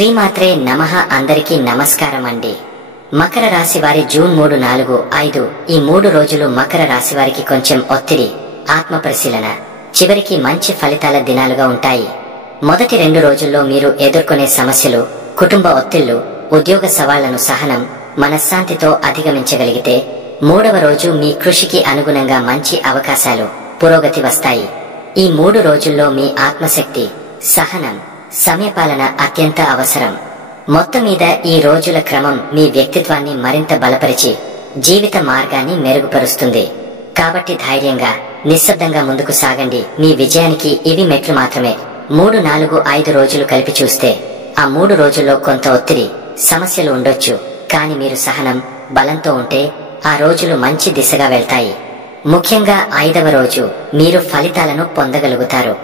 శ్రీమాత్రే నమః. అందరికీ నమస్కారం అండి. మకర రాశి వారి జూన్ 3, 4, 5 ఈ 3 రోజులు మకర రాశి వారికి కొంచెం ఒత్తిడి, ఆత్మ పరిశీలన, చివరికి మంచి ఫలితాల దినాలుగా ఉంటాయి. మొదటి 2 రోజుల్లో మీరు ఎదుర్కొనే సమస్యలు, కుటుంబ ఒత్తిళ్లు, ఉద్యోగ సవాళ్లను సహనం, మనశ్శాంతితో అధిగమించగలిగితే 3వ రోజు మీ కృషికి అనుగుణంగా మంచి అవకాశాలు, పురోగతి వస్తాయి. ఈ 3 రోజుల్లో మీ ఆత్మశక్తి, సహనం, సమయపాలన అత్యంత అవసరం. మొత్తం మీద ఈ రోజుల క్రమం మీ వ్యక్తిత్వాన్ని మరింత బలపరిచి జీవిత మార్గాన్ని మెరుగుపరుస్తుంది. కాబట్టి ధైర్యంగా, నిశ్శబ్దంగా ముందుకు సాగండి. మీ విజయానికి ఇవి మెట్లు మాత్రమే. 3, 4, 5 రోజులు కలిపి చూస్తే ఆ 3 రోజుల్లో కొంత ఒత్తిడి, సమస్యలు ఉండొచ్చు. కానీ మీరు సహనం, బలంతో ఉంటే ఆ రోజులు మంచి దిశగా వెళ్తాయి. ముఖ్యంగా 5వ రోజు మీరు ఫలితాలను పొందగలుగుతారు.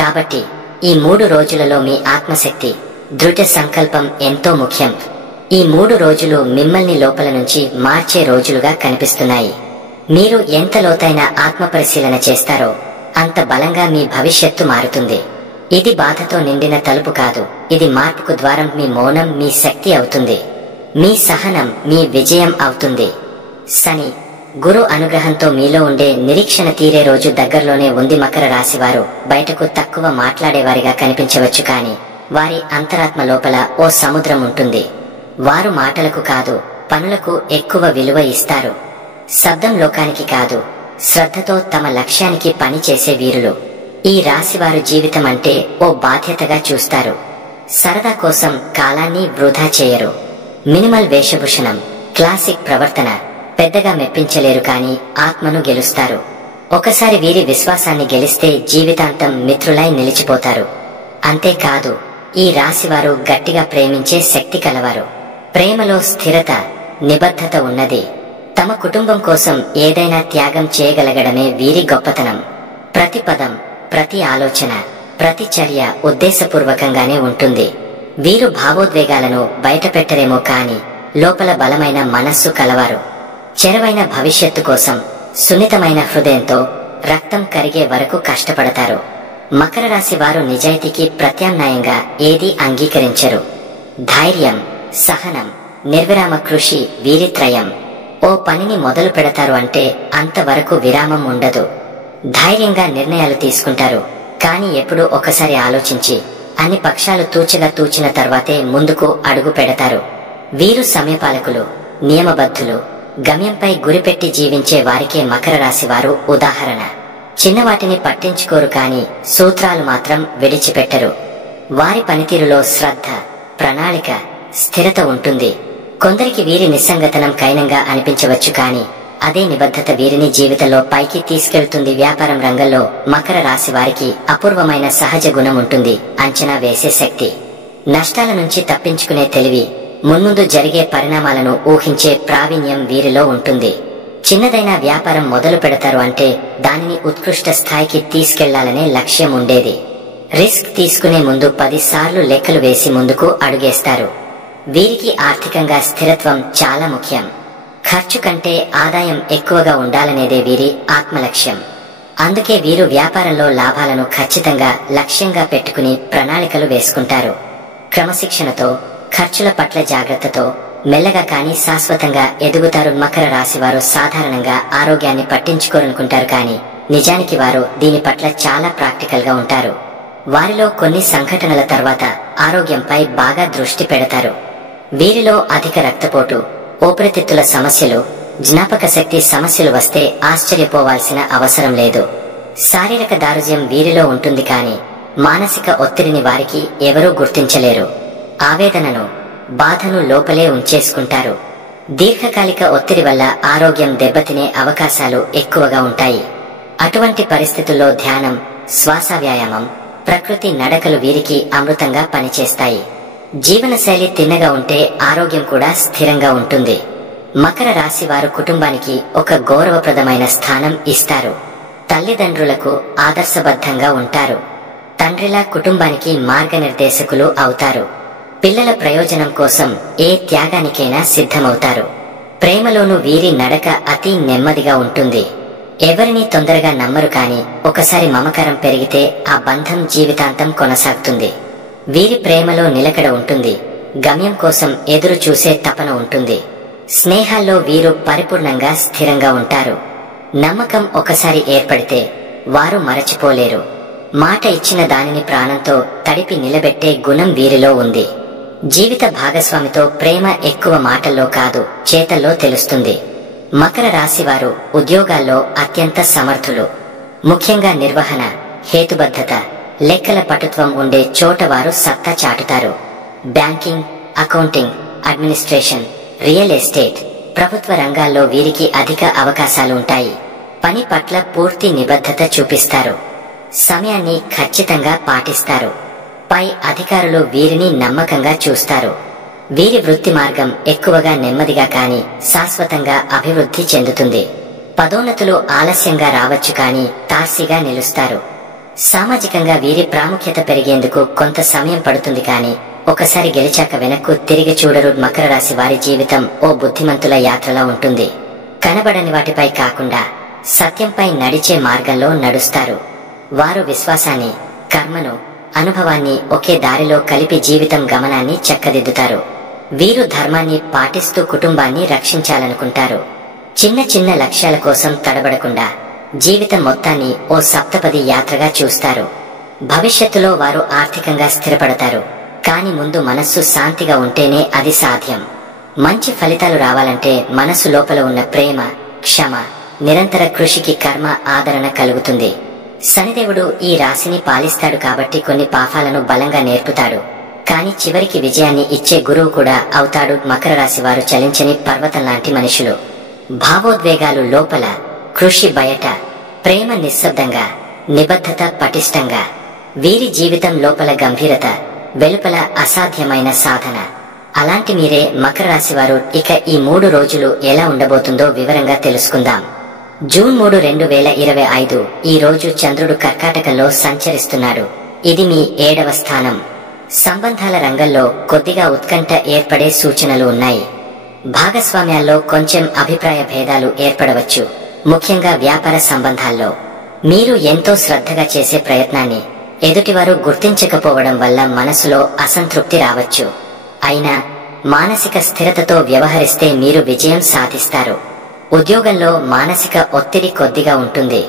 కాబట్టి ఈ 3 రోజులలో మీ ఆత్మశక్తి, దృఢ సంకల్పం ఎంతో ముఖ్యం. ఈ 3 రోజులు మిమ్మల్ని లోపల నుంచి మార్చే రోజులుగా కనిపిస్తున్నాయి. మీరు ఎంత లోతైన ఆత్మ పరిశీలన చేస్తారో అంత బలంగా మీ భవిష్యత్తు మారుతుంది. ఇది బాధతో నిండిన తలుపు కాదు, ఇది మార్పుకు ద్వారం. మీ మౌనం మీ శక్తి అవుతుంది. మీ సహనం మీ విజయం అవుతుంది. శని, గురు అనుగ్రహంతో మీలో ఉండే నిరీక్షణ తీరే రోజు దగ్గరలోనే ఉంది. మకర రాశి వారు బయటకు తక్కువ మాట్లాడేవారిగా కనిపించవచ్చు, కానీ వారి అంతరాత్మ లోపల ఓ సముద్రం ఉంటుంది. వారు మాటలకు కాదు, పనులకు ఎక్కువ విలువ ఇస్తారు. శబ్దం లోకానికి కాదు, శ్రద్ధతో తమ లక్ష్యానికి పని చేసే వీరులు. ఈ రాశివారు జీవితం అంటే ఓ బాధ్యతగా చూస్తారు. సరదా కోసం కాలాన్ని వృధా చేయరు. మినిమల్ వేషభూషణం, క్లాసిక్ ప్రవర్తన. పెద్దగా మెప్పించలేరు, కానీ ఆత్మను గెలుస్తారు. ఒకసారి వీరి విశ్వాసాన్ని గెలిస్తే జీవితాంతం మిత్రులై నిలిచిపోతారు. అంతేకాదు, ఈ రాశివారు గట్టిగా ప్రేమించే శక్తి కలవారు. ప్రేమలో స్థిరత, నిబద్ధత ఉన్నది. తమ కుటుంబం కోసం ఏదైనా త్యాగం చేయగలగడమే వీరి గొప్పతనం. ప్రతి పదం, ప్రతి ఆలోచన, ప్రతి చర్య ఉద్దేశపూర్వకంగానే ఉంటుంది. వీరు భావోద్వేగాలను బయటపెట్టరేమో, కానీ లోపల బలమైన మనస్సు కలవారు. చెరవైన భవిష్యత్తు కోసం సున్నితమైన హృదయంతో రక్తం కరిగే వరకు కష్టపడతారు. మకర రాశి వారు నిజాయితీకి ప్రత్యామ్నాయంగా ఏదీ అంగీకరించరు. ధైర్యం, సహనం, నిర్విరామ కృషి వీరి త్రయం. ఓ పనిని మొదలు పెడతారు అంటే అంతవరకు విరామం ఉండదు. ధైర్యంగా నిర్ణయాలు తీసుకుంటారు, కానీ ఎప్పుడూ ఒకసారి ఆలోచించి అన్ని పక్షాలు తూచిన తర్వాతే ముందుకు అడుగు పెడతారు. వీరు సమయపాలకులు, నియమబద్ధులు, గమ్యంపై గురిపెట్టి జీవించే వారికే మకర రాశి వారు ఉదాహరణ. చిన్నవాటిని పట్టించుకోరు, కానీ సూత్రాలు మాత్రం విడిచిపెట్టరు. వారి పనితీరులో శ్రద్ధ, ప్రణాళిక, స్థిరత ఉంటుంది. కొందరికి వీరి నిస్సంగతనం కైనంగా అనిపించవచ్చు, కానీ అదే నిబద్ధత వీరిని జీవితంలో పైకి తీసుకెళ్తుంది. వ్యాపారం రంగంలో మకర రాశి వారికి అపూర్వమైన సహజ గుణం ఉంటుంది. అంచనా వేసే శక్తి, నష్టాల నుంచి తప్పించుకునే తెలివి, మున్ముందు జరిగే పరిణామాలను ఊహించే ప్రావీణ్యం వీరిలో ఉంటుంది. చిన్నదైన వ్యాపారం మొదలు పెడతారు అంటే దానిని ఉత్కృష్ట స్థాయికి తీసుకెళ్లాలనే లక్ష్యం ఉండేది. రిస్క్ తీసుకునే ముందు 10 సార్లు లెక్కలు వేసి ముందుకు అడుగేస్తారు. వీరికి ఆర్థికంగా స్థిరత్వం చాలా ముఖ్యం. ఖర్చు కంటే ఆదాయం ఎక్కువగా ఉండాలనేదే వీరి ఆత్మలక్ష్యం. అందుకే వీరు వ్యాపారంలో లాభాలను ఖచ్చితంగా లక్ష్యంగా పెట్టుకుని ప్రణాళికలు వేసుకుంటారు. క్రమశిక్షణతో, ఖర్చుల పట్ల జాగ్రత్తతో మెల్లగా కానీ శాశ్వతంగా ఎదుగుతారు. మకర రాశి వారు సాధారణంగా ఆరోగ్యాన్ని పట్టించుకోరనుకుంటారు, కానీ నిజానికి వారు దీని పట్ల చాలా ప్రాక్టికల్ గా ఉంటారు. వారిలో కొన్ని సంఘటనల తర్వాత ఆరోగ్యంపై బాగా దృష్టి పెడతారు. వీరిలో అధిక రక్తపోటు, ఊపిరితిత్తుల సమస్యలు, జ్ఞాపక శక్తి సమస్యలు వస్తే ఆశ్చర్యపోవాల్సిన అవసరం లేదు. శారీరక దారుజ్యం వీరిలో ఉంటుంది, కానీ మానసిక ఒత్తిడిని వారికి ఎవరూ గుర్తించలేరు. ఆవేదనను, బాధను లోపలే ఉంచేసుకుంటారు. దీర్ఘకాలిక ఒత్తిడి వల్ల ఆరోగ్యం దెబ్బతినే అవకాశాలు ఎక్కువగా ఉంటాయి. అటువంటి పరిస్థితుల్లో ధ్యానం, శ్వాస వ్యాయామం, ప్రకృతి నడకలు వీరికి అమృతంగా పనిచేస్తాయి. జీవనశైలి తిన్నగా ఉంటే ఆరోగ్యం కూడా స్థిరంగా ఉంటుంది. మకర రాశి వారు కుటుంబానికి ఒక గౌరవప్రదమైన స్థానం ఇస్తారు. తల్లిదండ్రులకు ఆదర్శబద్ధంగా ఉంటారు. తండ్రిలా కుటుంబానికి మార్గనిర్దేశకులు అవుతారు. పిల్లల ప్రయోజనం కోసం ఏ త్యాగానికైనా సిద్ధమవుతారు. ప్రేమలోనూ వీరి నడక అతి నెమ్మదిగా ఉంటుంది. ఎవరిని తొందరగా నమ్మరు, కానీ ఒకసారి మమకారం పెరిగితే ఆ బంధం జీవితాంతం కొనసాగుతుంది. వీరి ప్రేమలో నిలకడ ఉంటుంది, గమ్యం కోసం ఎదురు చూసే తపన ఉంటుంది. స్నేహాల్లో వీరు పరిపూర్ణంగా స్థిరంగా ఉంటారు. నమ్మకం ఒకసారి ఏర్పడితే వారు మరచిపోలేరు. మాట ఇచ్చిన దానిని ప్రాణంతో తడిపి నిలబెట్టే గుణం వీరిలో ఉంది. జీవిత భాగస్వామితో ప్రేమ ఎక్కువ మాటల్లో కాదు, చేతల్లో తెలుస్తుంది. మకర రాశివారు ఉద్యోగాల్లో అత్యంత సమర్థులు. ముఖ్యంగా నిర్వహణ, హేతుబద్ధత, లెక్కల పటుత్వం ఉండే చోట వారు సత్తా చాటుతారు. Banking, accounting, administration, real estate, ప్రభుత్వ రంగాల్లో వీరికి అధిక అవకాశాలు ఉంటాయి. పని పట్ల పూర్తి నిబద్ధత చూపిస్తారు. సమయాన్ని ఖచ్చితంగా పాటిస్తారు. పై అధికారులు వీరిని నమ్మకంగా చూస్తారు. వీరి వృత్తి మార్గం ఎక్కువగా నెమ్మదిగా కాని శాశ్వతంగా అభివృద్ధి చెందుతుంది. పదోన్నతులు ఆలస్యంగా రావచ్చు కానీ తార్సిగా నిలుస్తారు. సామాజికంగా వీరి ప్రాముఖ్యత పెరిగేందుకు కొంత సమయం పడుతుంది కానీ ఒకసారి గెలిచాక వెనక్కు తిరిగి చూడరు. మకర రాశి వారి జీవితం ఓ బుద్ధిమంతుల యాత్రలా ఉంటుంది. కనబడని వాటిపై కాకుండా సత్యంపై నడిచే మార్గంలో నడుస్తారు. వారు విశ్వాసాన్ని, కర్మను, అనుభవాన్ని ఒకే దారిలో కలిపి జీవితం గమనాన్ని చక్కదిద్దుతారు. వీరు ధర్మాన్ని పాటిస్తూ కుటుంబాన్ని రక్షించాలనుకుంటారు. చిన్న చిన్న లక్ష్యాల కోసం తడబడకుండా జీవితం మొత్తాన్ని ఓ సప్తపది యాత్రగా చూస్తారు. భవిష్యత్తులో వారు ఆర్థికంగా స్థిరపడతారు. కాని ముందు మనస్సు శాంతిగా ఉంటేనే అది సాధ్యం. మంచి ఫలితాలు రావాలంటే మనసు లోపల ఉన్న ప్రేమ, క్షమ, నిరంతర కృషికి కర్మ ఆదరణ కలుగుతుంది. శనిదేవుడు ఈ రాశిని పాలిస్తాడు కాబట్టి కొన్ని పాపాలను బలంగా నేర్పుతాడు. కాని చివరికి విజయాన్ని ఇచ్చే గురువు కూడా అవుతాడు. మకర రాశి వారు చలించని పర్వతం లాంటి మనుషులు. భావోద్వేగాలు లోపల, కృషి బయట, ప్రేమ నిశ్శబ్దంగా, నిబద్ధత పటిష్టంగా. వీరి జీవితం లోపల గంభీరత, వెలుపల అసాధ్యమైన సాధన. అలాంటి మీరే మకర రాశి వారు. ఇక ఈ 3 రోజులు ఎలా ఉండబోతుందో వివరంగా తెలుసుకుందాం. జూన్ 3, 2025 ఈ రోజు చంద్రుడు కర్కాటకంలో సంచరిస్తున్నాడు. ఇది మీ 7వ స్థానం. సంబంధాల రంగంలో కొద్దిగా ఉత్కంఠ ఏర్పడే సూచనలు ఉన్నాయి. భాగస్వామ్యాల్లో కొంచెం అభిప్రాయ భేదాలు ఏర్పడవచ్చు. ముఖ్యంగా వ్యాపార సంబంధాల్లో మీరు ఎంతో శ్రద్ధగా చేసే ప్రయత్నాన్ని ఎదుటివారు గుర్తించకపోవడం వల్ల మనసులో అసంతృప్తి రావచ్చు. అయినా మానసిక స్థిరతతో వ్యవహరిస్తే మీరు విజయం సాధిస్తారు. ఉద్యోగంలో మానసిక ఒత్తిడి కొద్దిగా ఉంటుంది.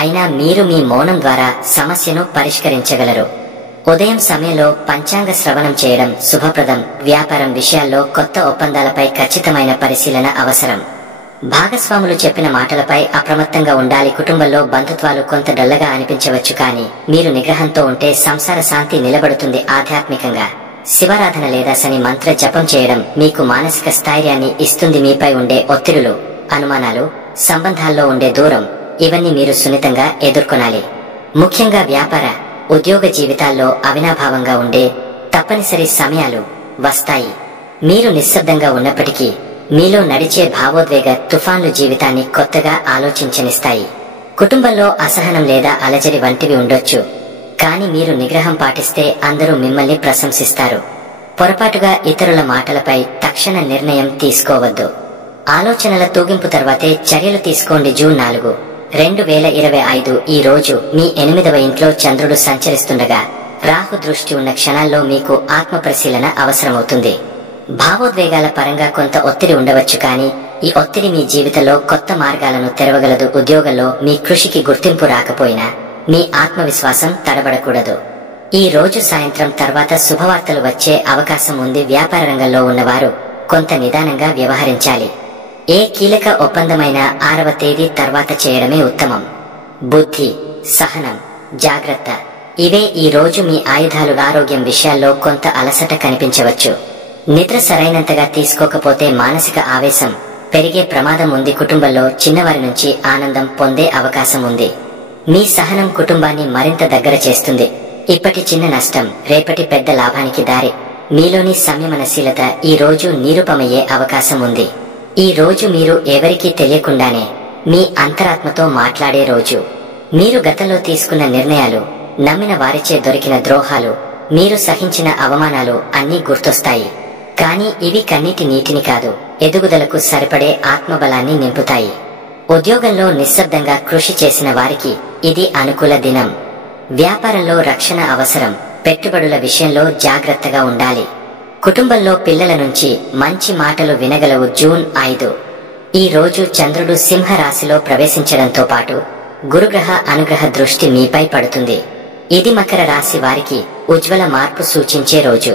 అయినా మీరు మీ మౌనం ద్వారా సమస్యను పరిష్కరించగలరు. ఉదయం సమయంలో పంచాంగ శ్రవణం చేయడం శుభప్రదం. వ్యాపారం విషయాల్లో కొత్త ఒప్పందాలపై ఖచ్చితమైన పరిశీలన అవసరం. భాగస్వాములు చెప్పిన మాటలపై అప్రమత్తంగా ఉండాలి. కుటుంబంలో బంధుత్వాలు కొంత డల్లగా అనిపించవచ్చు కానీ మీరు నిగ్రహంతో ఉంటే సంసార శాంతి నిలబడుతుంది. ఆధ్యాత్మికంగా శివారాధన లేదా శని మంత్ర జపం చేయడం మీకు మానసిక స్థైర్యాన్ని ఇస్తుంది. మీపై ఉండే ఒత్తిడులు, అనుమానాలు, సంబంధాల్లో ఉండే దూరం ఇవన్నీ మీరు సున్నితంగా ఎదుర్కొనాలి. ముఖ్యంగా వ్యాపార, ఉద్యోగ జీవితాల్లో అవినాభావంగా ఉండే తప్పనిసరి సమయాలు వస్తాయి. మీరు నిశ్శబ్దంగా ఉన్నప్పటికీ మీలో నడిచే భావోద్వేగ తుఫాన్లు జీవితాన్ని కొత్తగా ఆలోచించనిస్తాయి. కుటుంబంలో అసహనం లేదా అలజడి వంటివి ఉండొచ్చు. కాని మీరు నిగ్రహం పాటిస్తే అందరూ మిమ్మల్ని ప్రశంసిస్తారు. పొరపాటుగా ఇతరుల మాటలపై తక్షణ నిర్ణయం తీసుకోవద్దు. ఆలోచనల తూగింపు తర్వాతే చర్యలు తీసుకోండి. జూన్ 4, 2025 ఈ రోజు మీ 8వ ఇంట్లో చంద్రుడు సంచరిస్తుండగా రాహు దృష్టి ఉన్న క్షణాల్లో మీకు ఆత్మ పరిశీలన అవసరమవుతుంది. భావోద్వేగాల పరంగా కొంత ఒత్తిడి ఉండవచ్చు కానీ ఈ ఒత్తిడి మీ జీవితంలో కొత్త మార్గాలను తెరవగలదు. ఉద్యోగంలో మీ కృషికి గుర్తింపు రాకపోయినా మీ ఆత్మవిశ్వాసం తడబడకూడదు. ఈ రోజు సాయంత్రం తర్వాత శుభవార్తలు వచ్చే అవకాశం ఉంది. వ్యాపార రంగంలో ఉన్నవారు కొంత నిదానంగా వ్యవహరించాలి. ఏ కీలక ఒప్పందమైన 6వ తేదీ తర్వాత చేయడమే ఉత్తమం. బుద్ధి, సహనం, జాగ్రత్త ఇవే ఈ రోజు మీ ఆయుధాలు. ఆరోగ్యం విషయాల్లో కొంత అలసట కనిపించవచ్చు. నిద్ర సరైనంతగా తీసుకోకపోతే మానసిక ఆవేశం పెరిగే ప్రమాదం ఉంది. కుటుంబంలో చిన్నవారి నుంచి ఆనందం పొందే అవకాశం ఉంది. మీ సహనం కుటుంబాన్ని మరింత దగ్గర చేస్తుంది. ఇప్పటి చిన్న నష్టం రేపటి పెద్ద లాభానికి దారి. మీలోని సంయమనశీలత ఈ రోజు నిరూపమయ్యే అవకాశం ఉంది. ఈ రోజు మీరు ఎవరికీ తెలియకుండానే మీ అంతరాత్మతో మాట్లాడే రోజు. మీరు గతంలో తీసుకున్న నిర్ణయాలు, నమ్మిన వారిచే దొరికిన ద్రోహాలు, మీరు సహించిన అవమానాలు అన్నీ గుర్తొస్తాయి. కానీ ఇవి కన్నీటి నీటిని కాదు, ఎదుగుదలకు సరిపడే ఆత్మబలాన్ని నింపుతాయి. ఉద్యోగంలో నిశ్శబ్దంగా కృషి చేసిన వారికి ఇది అనుకూల దినం. వ్యాపారంలో రక్షణ అవసరం. పెట్టుబడుల విషయంలో జాగ్రత్తగా ఉండాలి. కుటుంబంలో పిల్లల నుంచి మంచి మాటలు వినగలవు. జూన్ 5 ఈ రోజు చంద్రుడు సింహరాశిలో ప్రవేశించడంతో పాటు గురుగ్రహ అనుగ్రహ దృష్టి మీపై పడుతుంది. ఇది మకర రాశి వారికి ఉజ్వల మార్పు సూచించే రోజు.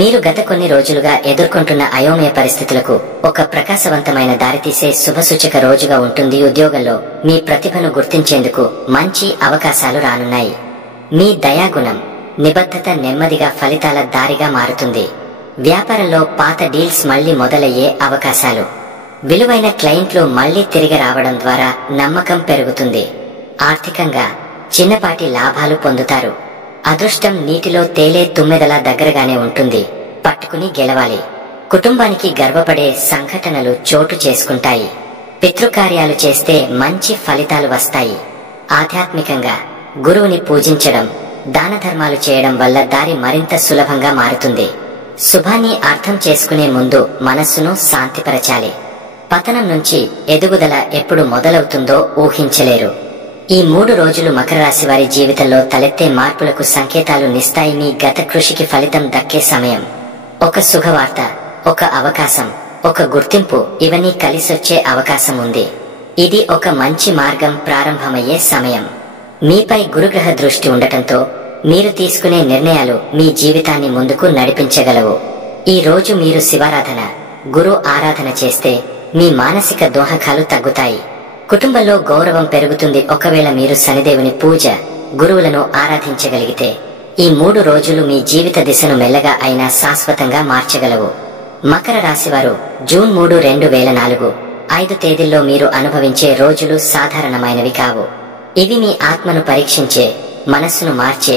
మీరు గత కొన్ని రోజులుగా ఎదుర్కొంటున్న అయోమయ పరిస్థితులకు ఒక ప్రకాశవంతమైన దారితీసే శుభసూచక రోజుగా ఉంటుంది. ఉద్యోగంలో మీ ప్రతిభను గుర్తించేందుకు మంచి అవకాశాలు రానున్నాయి. మీ దయాగుణం, నిబద్ధత నెమ్మదిగా ఫలితాల దారిగా మారుతుంది. వ్యాపారంలో పాత డీల్స్ మళ్లీ మొదలయ్యే అవకాశాలు, విలువైన క్లయింట్లు మళ్లీ తిరిగి రావడం ద్వారా నమ్మకం పెరుగుతుంది. ఆర్థికంగా చిన్నపాటి లాభాలు పొందుతారు. అదృష్టం నీటిలో తేలే తుమ్మెదలా దగ్గరగానే ఉంటుంది. పట్టుకుని గెలవాలి. కుటుంబానికి గర్వపడే సంఘటనలు చోటు చేసుకుంటాయి. పితృకార్యాలు చేస్తే మంచి ఫలితాలు వస్తాయి. ఆధ్యాత్మికంగా గురువుని పూజించడం, దాన ధర్మాలు చేయడం వల్ల దారి మరింత సులభంగా మారుతుంది. శుభాన్ని అర్థం చేసుకునే ముందు మనస్సును శాంతిపరచాలి. పతనం నుంచి ఎదుగుదల ఎప్పుడు మొదలవుతుందో ఊహించలేరు. ఈ 3 రోజులు మకర రాశి వారి జీవితంలో తలెత్తే మార్పులకు సంకేతాలు నిస్తాయి. మీ గత కృషికి ఫలితం దక్కే సమయం. ఒక శుభవార్త, ఒక అవకాశం, ఒక గుర్తింపు ఇవన్నీ కలిసొచ్చే అవకాశం ఉంది. ఇది ఒక మంచి మార్గం ప్రారంభమయ్యే సమయం. మీపై గురుగ్రహ దృష్టి ఉండటంతో మీరు తీసుకునే నిర్ణయాలు మీ జీవితాన్ని ముందుకు నడిపించగలవు. ఈ రోజు మీరు శివారాధన, గురు ఆరాధన చేస్తే మీ మానసిక దోహకాలు తగ్గుతాయి. కుటుంబంలో గౌరవం పెరుగుతుంది. ఒకవేళ మీరు శనిదేవుని పూజ, గురువులను ఆరాధించగలిగితే ఈ 3 రోజులు మీ జీవిత దిశను మెల్లగా అయినా శాశ్వతంగా మార్చగలవు. మకర రాశివారు జూన్ 3, 2004 5 తేదీల్లో మీరు అనుభవించే రోజులు సాధారణమైనవి కావు. ఇవి మీ ఆత్మను పరీక్షించే, మనస్సును మార్చే,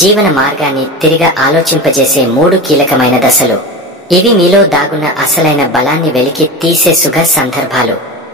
జీవన మార్గాన్ని తిరిగా ఆలోచింపజేసే 3 కీలకమైన దశలు. ఇవి మీలో దాగున్న అసలైన బలాన్ని వెలికి తీసే శుభ సందర్భాలు.